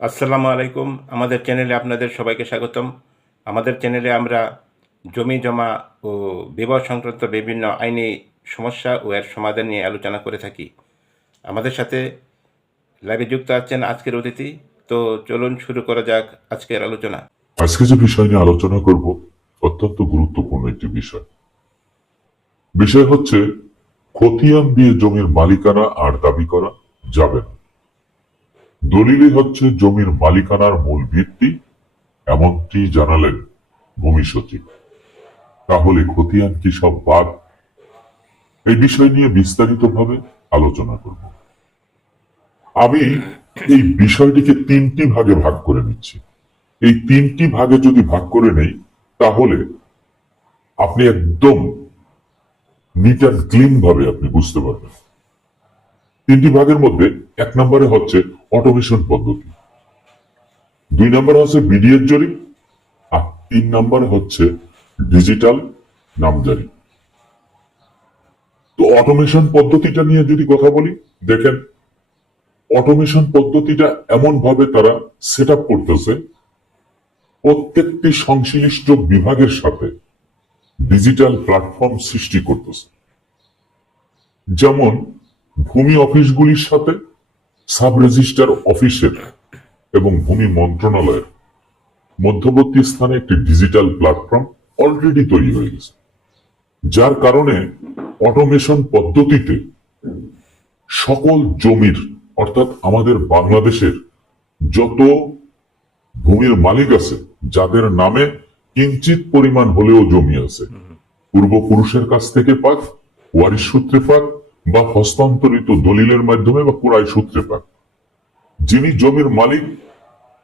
আসসালামু আলাইকুম। আমাদের চ্যানেলে আপনাদের সবাইকে স্বাগতম। আমাদের চ্যানেলে আমরা জমি জমা ও বিবাহ সংক্রান্ত বিভিন্ন আইনি সমস্যা ও এর সমাধান নিয়ে আলোচনা করে থাকি। আমাদের সাথে লাইভে যুক্ত আছেন আজকের অতিথি। তো চলুন শুরু করা যাক আজকের আলোচনা। আজকে যে বিষয় নিয়ে আলোচনা করব অত্যন্ত গুরুত্বপূর্ণ একটি বিষয়। বিষয় হচ্ছে খতিয়ান দিয়ে জমির মালিকানা আর দাবি করা যাবে না। দলিলই হচ্ছে জমির মালিকানার মূল ভিত্তি, এমনটি জানালেন ভূমি সচিব। তাহলে খতিয়ান কি সব বাদ? এই বিষয় নিয়ে বিস্তারিতভাবে আলোচনা করব। আমি এই বিষয়টিকে তিনটি ভাগে ভাগ করে নিচ্ছি। এই তিনটি ভাগে যদি ভাগ করে নেই তাহলে আপনি একদম নিট অ্যান্ড ক্লিন ভাবে আপনি বুঝতে পারবেন। তিনটি ভাগের মধ্যে এক নম্বরে হচ্ছে অটোমেশন পদ্ধতি, দুই নম্বরে হচ্ছে বিডিএর জরিপ, আর তিন নম্বরে হচ্ছে ডিজিটাল নামজারি। তো অটোমেশন পদ্ধতিটা নিয়ে যদি কথা বলি, দেখেন অটোমেশন পদ্ধতিটা এমন ভাবে তারা সেট আপ করতেছে, প্রত্যেকটি সংশ্লিষ্ট বিভাগের সাথে ডিজিটাল প্ল্যাটফর্ম সৃষ্টি করতেছে। যেমন ভূমি অফিসগুলির সাথে সাব রেজিস্ট্রার অফিসের এবং ভূমি মন্ত্রণালয়ের মধ্যবর্তী স্থানে একটি ডিজিটাল প্ল্যাটফর্ম অলরেডি তৈরি হয়ে গেছে, যার কারণে অটোমেশন পদ্ধতিতে সকল জমির, অর্থাৎ আমাদের বাংলাদেশের যত ভূমির মালিক আছে, যাদের নামে কিঞ্চিত পরিমাণ হলেও জমি আছে, পূর্বপুরুষের কাছ থেকে পাক, ওয়ারিশ সূত্রে পাক, বা হস্তান্তরিত দলিলের মাধ্যমে বা কুড়াই সূত্রে পাক, যিনি জমির মালিক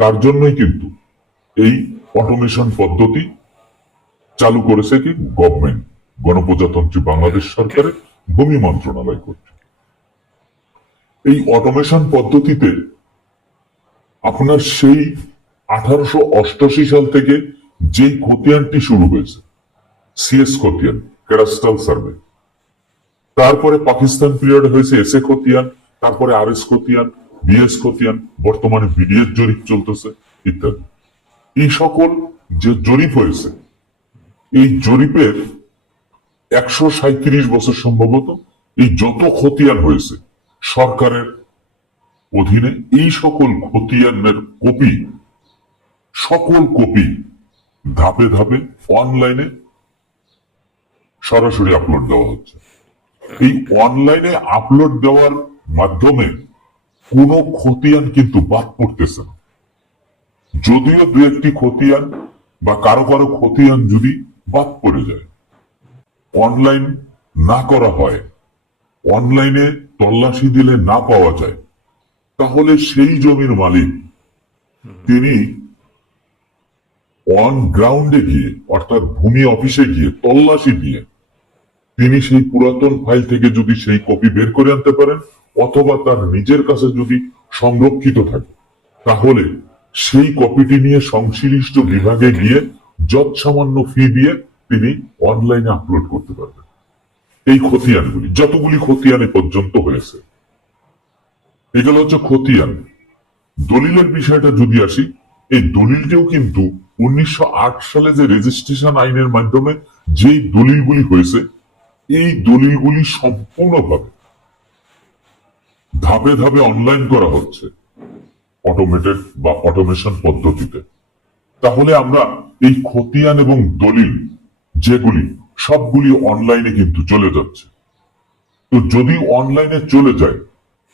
তার জন্যই কিন্তু এই অটোমেশন পদ্ধতি চালু করেছে কি গভর্নমেন্ট, গণপ্রজাতন্ত্রী বাংলাদেশ সরকারের ভূমি মন্ত্রণালয় কর্তৃক। এই অটোমেশন পদ্ধতিতে আপনার সেই 1888 সাল থেকে যেই খতিয়ানটি শুরু হয়েছে, সিএস খতিয়ান, ক্যাডাস্ট্রাল সার্ভে, তারপরে পাকিস্তান পিরিয়ডে হয়েছে এসএ খতিয়ান, তারপরে আরএস খতিয়ান, বিএস খতিয়ান, বর্তমানে বিডিএস জরিপ চলতেছে ইত্যাদি। এই সকল যে জরিপ হয়েছে, এই জরিপের 137 বছর সম্ভবত এই যত খতিয়ান হয়েছে সরকারের অধীনে, এই সকল খতিয়ানের কপি, সকল কপি ধাপে ধাপে অনলাইনে সরাসরি আপলোড দেওয়া হচ্ছে। এই অনলাইনে আপলোড দেওয়ার মাধ্যমে কোনো খতিয়ান কিন্তু বাদ পড়তেছে না। যদিও দু একটি খতিয়ান বা কারো কারো খতিয়ান যদি বাদ পড়ে যায়, অনলাইন না করা হয়, অনলাইনে তল্লাশি দিলে না পাওয়া যায়, তাহলে সেই জমির মালিক তিনি অন গ্রাউন্ডে গিয়ে, অর্থাৎ ভূমি অফিসে গিয়ে তল্লাশি দিয়ে তিনি সেই পুরাতন ফাইল থেকে যদি সেই কপি বের করে আনতে পারেন, অথবা তার নিজের কাছে যদি সংরক্ষিত থাকে, তাহলে সেই কপিটি নিয়ে সংশ্লিষ্ট বিভাগে গিয়ে যৎসামান্য ফি দিয়ে তিনি অনলাইনে আপলোড করতে পারবেন। এই খতিয়ানগুলি, যতগুলি খতিয়ানে পর্যন্ত হয়েছে, এগুলো হচ্ছে খতিয়ান। দলিলের বিষয়টা যদি আসি, এই দলিলটিও কিন্তু 1908 সালে যে রেজিস্ট্রেশন আইনের মাধ্যমে যেই দলিলগুলি হয়েছে, এই দলিলগুলি সম্পূর্ণভাবে ধাপে ধাপে অনলাইন করা হচ্ছে অটোমেটেড বা অটোমেশন পদ্ধতিতে। তাহলে আমরা এই খতিয়ান এবং দলিল যেগুলি সবগুলি অনলাইনে কিন্তু চলে যাচ্ছে। তো যদি অনলাইনে চলে যায়,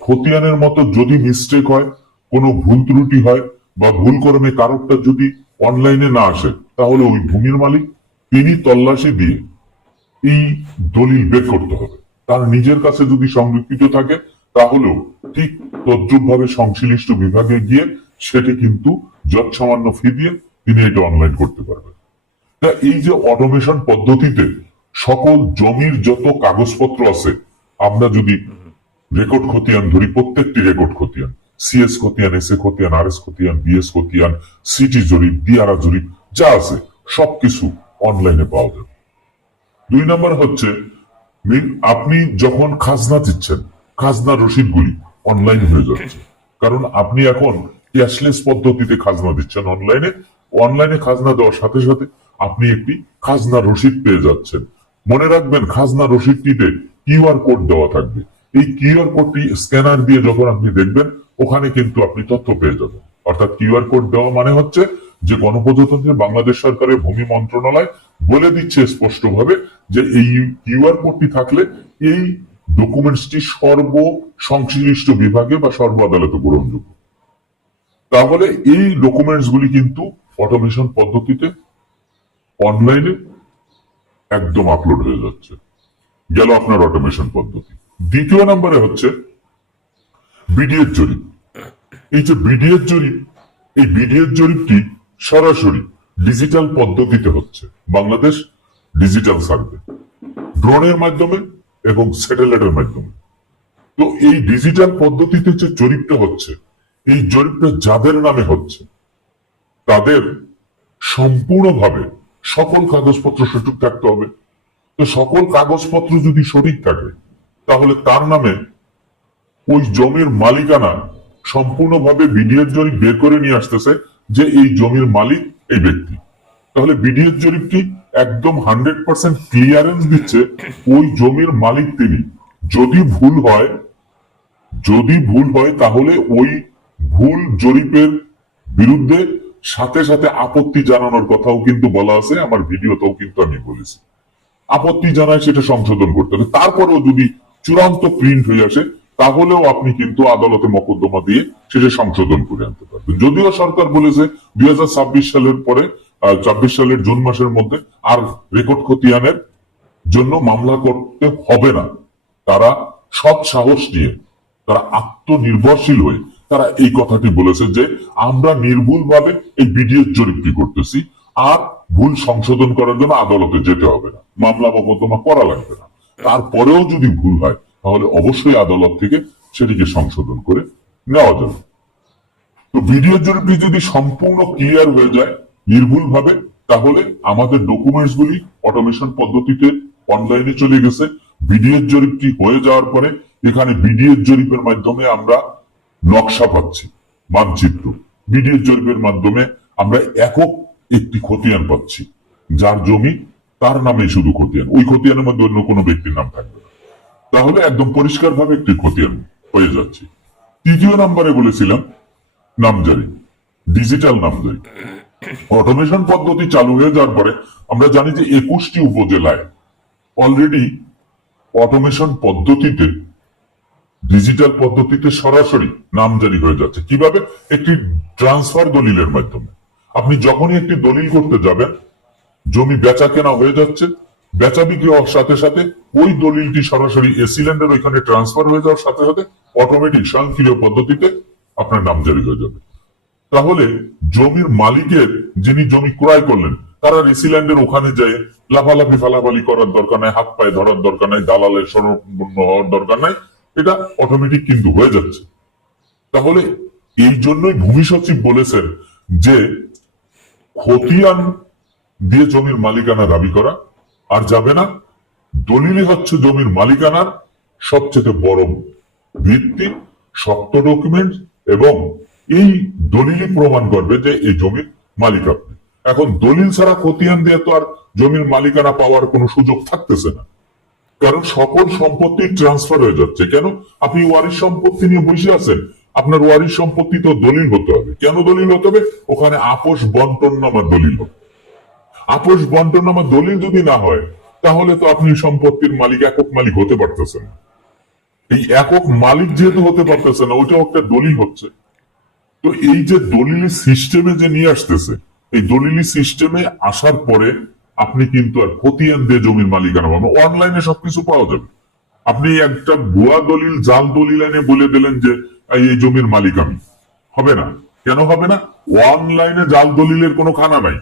খতিয়ানের মতো যদি মিস্টেক হয়, কোনো ভুল ত্রুটি হয়, বা ভুল কর্মে কারকটা যদি অনলাইনে না আসে, তাহলে ওই ভূমির মালিক তিনি তল্লাশি দিয়ে এই দলিল বের করতে হবে। তার নিজের কাছে যদি সংরক্ষিত থাকে, তাহলেও ঠিক তদ্রুপ ভাবে সংশ্লিষ্ট বিভাগে গিয়ে সেটি কিন্তু যৎসামান্য ফি দিয়ে তিনি এটা অনলাইন করতে পারবেন। তা এই যে অটোমেশন পদ্ধতিতে সকল জমির যত কাগজপত্র আছে, আমরা যদি রেকর্ড খতিয়ান ধরি, প্রত্যেকটি রেকর্ড খতিয়ান, সিএস খতিয়ান, এসএ খতিয়ান, আরএস খতিয়ান, বিএস খতিয়ান, সিটি জরিপ, ডিআরআ জরিপ যা আছে সবকিছু অনলাইনে পাওয়া যাবে। দুই নম্বর হচ্ছে আপনি যখন খাজনা দিচ্ছেন, খাজনার রসিদগুলি অনলাইন হয়ে যাচ্ছে, কারণ আপনি এখন ক্যাশলেস পদ্ধতিতে খাজনা দিচ্ছেন অনলাইনে, অনলাইনে খাজনা দেওয়ার সাথে সাথে আপনি একটি খাজনা রসিদ পেয়ে যাচ্ছেন। মনে রাখবেন, খাজনা রসিদটিতে কিউআর কোড দেওয়া থাকবে। এই কিউআর কোডটি স্ক্যানার দিয়ে যখন আপনি দেখবেন, ওখানে কিন্তু আপনি তথ্য পেয়ে যাবেন। অর্থাৎ কিউআর কোড দেওয়া মানে হচ্ছে যে গণপ্রজাতন্ত্রী বাংলাদেশ সরকারের ভূমি মন্ত্রণালয় বলে দিচ্ছে স্পষ্টভাবে যে এই কিউআর কোডটি থাকলে এই ডকুমেন্টসটি সর্ব সংশ্লিষ্ট বিভাগে বা সর্ব আদালতে গ্রহণযোগ্য। তাহলে এই ডকুমেন্টস গুলি কিন্তু অটোমেশন পদ্ধতিতে অনলাইনে একদম আপলোড হয়ে যাচ্ছে। গেল আপনার অটোমেশন পদ্ধতি। দ্বিতীয় নম্বরে হচ্ছে বিডিএস জরিপ। এই যে বিডিএস জরিপ, এই বিডিএস জরিপটি সরাসরি ডিজিটাল পদ্ধতিতে হচ্ছে। বাংলাদেশ ডিজিটাল সার্ভে, ড্রোনের মাধ্যমে এবং স্যাটেলাইটের মাধ্যমে। তো এই ডিজিটাল পদ্ধতিতে যে জরিপটা হচ্ছে, এই জরিপটা যাদের নামে হচ্ছে তাদের সম্পূর্ণভাবে সকল কাগজপত্র সঠিক থাকতে হবে। তো সকল কাগজপত্র যদি সঠিক থাকে তাহলে তার নামে ওই জমির মালিকানা সম্পূর্ণভাবে বিডিএস জরিপ বের করে নিয়ে আসতেছে যে এই জমির মালিক এই ব্যক্তি। তাহলে বিডিএস জরিপটি একদম 100% ক্লিয়ারেন্স দিচ্ছে ওই জমির মালিক তিনি। যদি ভুল হয় তাহলে ওই ভুল জরিপের বিরুদ্ধে সাথে সাথে আপত্তি জানানোর কথাও কিন্তু বলা আছে, আমার ভিডিওতেও কিন্তু আমি বলেছি। আপত্তি জানায় সেটা সংশোধন করতে হবে। তারপরেও যদি চূড়ান্ত প্রিন্ট হয়ে আসে তাহলেও আপনি কিন্তু আদালতে মোকদ্দমা দিয়ে সেটা সংশোধন করে আনতে পারবেন। যদিও সরকার বলেছে 2026 সালের পরে 24 সালের জুন মাসের মধ্যে আর রেকর্ড খতিয়ানের জন্য মামলা করতে হবে না। তারা সৎ সাহস নিয়ে, তারা আত্মনির্ভরশীল হয়ে তারা এই কথাটি বলেছে যে আমরা নির্ভুলভাবে এই বিডিএস জরিপটি করতেছি, আর ভুল সংশোধন করার জন্য আদালতে যেতে হবে না, মামলা মোকদ্দমা করা লাগবে না। তারপরেও যদি ভুল হয় তাহলে অবশ্যই আদালত থেকে সেটিকে সংশোধন করে নেওয়া যাবে। তো বিডিএস জরিপটি যদি সম্পূর্ণ ক্লিয়ার হয়ে যায় নির্ভুলভাবে, তাহলে আমাদের ডকুমেন্টস গুলি অটোমেশন পদ্ধতিতে অনলাইনে চলে গেছে। বিডিএস জরিপটি হয়ে যাওয়ার পরে এখানে বিডিএস জরিপের মাধ্যমে আমরা নকশা পাচ্ছি, মানচিত্র। বিডিএস জরিপের মাধ্যমে আমরা একক একটি খতিয়ান পাচ্ছি, যার জমি তার নামে শুধু খতিয়ান, ওই খতিয়ানের মধ্যে অন্য কোনো ব্যক্তির নাম থাকবে না। তাহলে একদম পরিষ্কার ভাবে একটি খতিয়ান হয়ে যাচ্ছে। তৃতীয় নম্বরে বলেছিলাম নামজারি, ডিজিটাল নামজারি। অটোমেশন পদ্ধতি চালু হয়ে যাওয়ার পরে আমরা জানি যে 21টি উপজেলায় অলরেডি অটোমেশন পদ্ধতিতে, ডিজিটাল পদ্ধতিতে সরাসরি নামজারি হয়ে যাচ্ছে। কিভাবে? একটি ট্রান্সফার দলিলের মাধ্যমে। আপনি যখনই একটি দলিল করতে যাবেন, জমি বেচা কেনা হয়ে যাচ্ছে, বেচা বিক্রি হওয়ার সাথে সাথে ওই দলিলটি সরাসরি এসিল্যান্ডের ওইখানে ট্রান্সফার হয়ে যাওয়ার সাথে সাথে অটোমেটিক স্বয়ংক্রিয় পদ্ধতিতে আপনার নামজারি হয়ে যাবে। তাহলে জমির মালিকের, যিনি জমি ক্রয় করলেন, তারা রেসিল্যান্ডের ওখানে যায় লাফালাফি ফালাফালি করার দরকার নাই, হাত পায়ে ধরার দরকার নাই, দালালের শরণাপন্ন হওয়ার দরকার নাই। এটা অটোমেটিক কিন্তু হয়ে যাচ্ছে। তাহলে এই জন্যই ভূমি সচিব বলেছেন যে খতিয়ান দিয়ে জমির মালিকানা দাবি করা আর যাবে না। দলিলই হচ্ছে জমির মালিকানার সবচেয়ে বড় ভিত্তি, শক্ত ডকুমেন্ট, এবং এই দলিলই প্রমাণ করবে যে এই জমির মালিক আপনি। এখন দলিল ছাড়া খতিয়ান দিয়ে তো আর জমির মালিকানা পাওয়ার কোনো সুযোগ থাকতেছে না, কারণ সকল সম্পত্তি ট্রান্সফার হয়ে যাচ্ছে। কেন? আপনি ওয়ারিশ সম্পত্তি নিয়ে বসে আছেন, আপনার ওয়ারিশ সম্পত্তি তো দলিল হতে হবে। কেন দলিল হতে হবে? ওখানে আপোষ বন্টননামার দলিল হবে। আপোষ বন্টননামার দলিল যদি না হয় তাহলে তো আপনি সম্পত্তির মালিক, একক মালিক হতে পারতেছেন না। এই একক মালিক যেহেতু হতে পারতেছে না, ওইটাও একটা দলিল হচ্ছে। তো এই যে দলিলি সিস্টেমে যে নিয়ে আসতেছে, এই দলিলি সিস্টেমে আসার পরে আপনি কিন্তু আর খতিয়ান দিয়ে জমির মালিকানা পাবেন, অনলাইনে সবকিছু পাওয়া যাবে। আপনি একটা ভুয়া দলিল, জাল দলিল এনে বলে দিলেন যে এই জমির মালিক আমি, হবে না। কেন হবে না? অনলাইনে জাল দলিলের কোনো খানা নাই।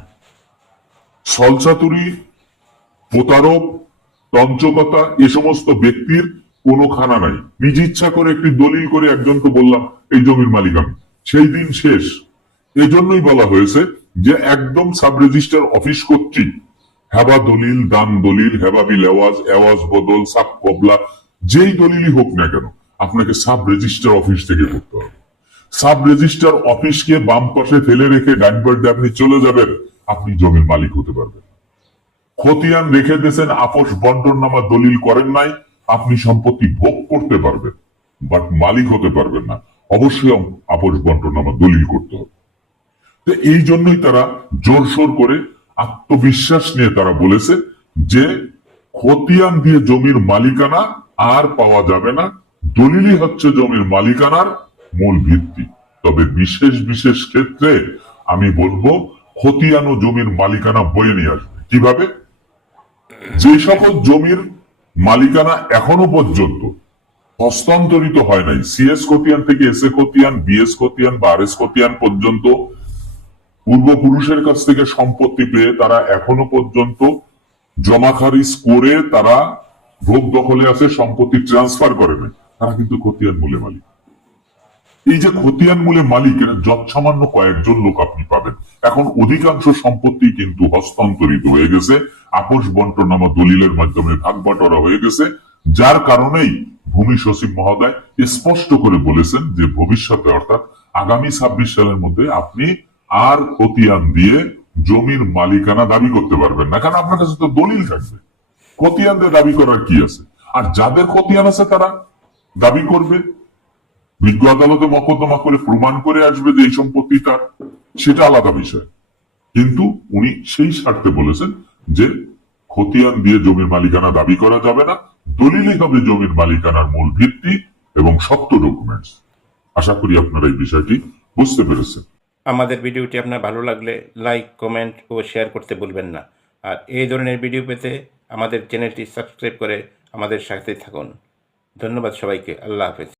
ছলচাতুরি, প্রতারক, তঞ্চকতা, এ সমস্ত ব্যক্তির কোনো খানা নাই। নিজ ইচ্ছা করে একটি দলিল করে একজনকে বললাম এই জমির মালিক আমি, সেই দিন শেষ। এই জন্যই বলা হয়েছে যে একদম সাব রেজিস্ট্রার অফিস কর্তৃক হেবা দলিল, দান দলিল, হেবা বিল এওয়াজ, এওয়াজ বদল, সাব কবলা, যেই দলিলই হোক না কেন আপনাকে সাব রেজিস্ট্রার অফিস থেকে করতে হবে। সাব রেজিস্ট্রার অফিসকে বাম পাশে ফেলে রেখে ডান পাশ দিয়ে আপনি চলে যাবেন, আপনি জমির মালিক হতে পারবেন। খতিয়ান রেখে দিয়েছেন, আপোষ বন্টন নামা দলিল করেন নাই, আপনি সম্পত্তি ভোগ করতে পারবেন, বাট মালিক হতে পারবেন না। অবশ্যই আপোষ বন্টন নামা দলিল করতে হবে। তো এই জন্যই তারা জোরসোর করে আত্মবিশ্বাস নিয়ে তারা বলেছে যে খতিয়ান দিয়ে জমির মালিকানা আর পাওয়া যাবে না, দলিলই হচ্ছে জমির মালিকানার মূল ভিত্তি। তবে বিশেষ বিশেষ ক্ষেত্রে আমি বলবো খতিয়ান ও জমির মালিকানা বয়ে নিয়ে আসবে। কিভাবে? যে সকল জমির মালিকানা এখনো পর্যন্ত হস্তান্তরিত হয় নাই, সিএস খতিয়ান থেকে এসএ খতিয়ান, বিএস খতিয়ান বা আরএস খতিয়ান পর্যন্ত পূর্বপুরুষের কাছ থেকে সম্পত্তি পেয়ে তারা এখনো পর্যন্ত জমা খারিজ করে তারা ভোগ দখলে আছে, সম্পত্তি ট্রান্সফার করে নাই, তারা কিন্তু খতিয়ান মূলে মালিক। এই যে খতিয়ান মূলে মালিক, এটা যৎসামান্য কয়েকজন লোক আপনি পাবেন। এখন অধিকাংশ সম্পত্তি কিন্তু হস্তান্তরিত হয়ে গেছে, আপোষ বন্টন নামা দলিলের মাধ্যমে ভাগ বাটোয়ারা হয়ে গেছে, যার কারণেই ভূমি সচিব মহোদয় স্পষ্ট করে বলেছেন যে ভবিষ্যতে অর্থাৎ আগামী 26 সালের মধ্যে আপনি আর খতিয়ান দিয়ে জমির মালিকানা দাবি করতে পারবেন না, কারণ আপনার কাছে তো দলিল থাকবে। খতিয়ান দিয়ে দাবি করার কি আছে? আর যাদের খতিয়ান আছে তারা দাবি করবে, বিজ্ঞ আদালতে মকদ্দমা করে প্রমাণ করে আসবে যে এই সম্পত্তি তার, সেটা আলাদা বিষয়। কিন্তু উনি সেই স্বার্থে বলেছেন যে খতিয়ান দিয়ে জমির মালিকানা দাবি করা যাবে না, দলিলই হবে জমির মালিকানার মূল ভিত্তি এবং সত্য ডকুমেন্টস। আশা করি আপনারা এই বিষয়টি বুঝতে পেরেছেন। আমাদের ভিডিওটি আপনার ভালো লাগলে লাইক, কমেন্ট ও শেয়ার করতে ভুলবেন না। আর এই ধরনের ভিডিও পেতে আমাদের চ্যানেলটি সাবস্ক্রাইব করে আমাদের সাথে থাকুন। ধন্যবাদ সবাইকে। আল্লাহ হাফেজ।